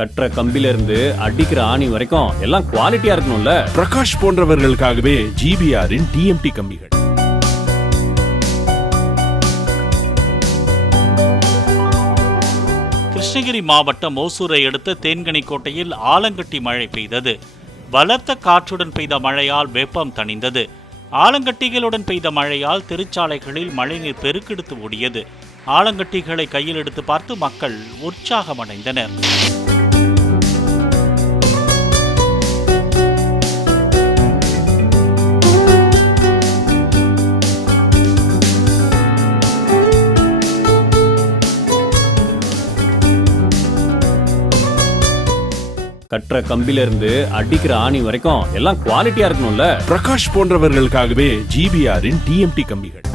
கட்டுற கம்பில இருந்து அடிக்கிற ஆணி வரைக்கும் எல்லாம் குவாலிட்டியா இருக்கணும்ல. பிரகாஷ் போன்றவர்களுக்காகவே ஜிபிஆரின் டிஎம்டி கம்பிகள். கிருஷ்ணகிரி மாவட்டம் ஓசூரை அடுத்த தேன்கனிக்கோட்டையில் ஆலங்கட்டி மழை பெய்தது. பலத்த காற்றுடன் பெய்த மழையால் வெப்பம் தணிந்தது. ஆலங்கட்டிகளுடன் பெய்த மழையால் திருச்சாலைகளில் மழைநீர் பெருக்கெடுத்து ஓடியது. ஆலங்கட்டிகளை கையில் எடுத்து பார்த்து மக்கள் உற்சாகமடைந்தனர். கட்டுற கம்பில இருந்து அடிக்கிற ஆணி வரைக்கும் எல்லாம் குவாலிட்டியா இருக்கணும்ல. பிரகாஷ் போன்றவர்களுக்காகவே ஜிபிஆரின் டிஎம்டி கம்பிகள்.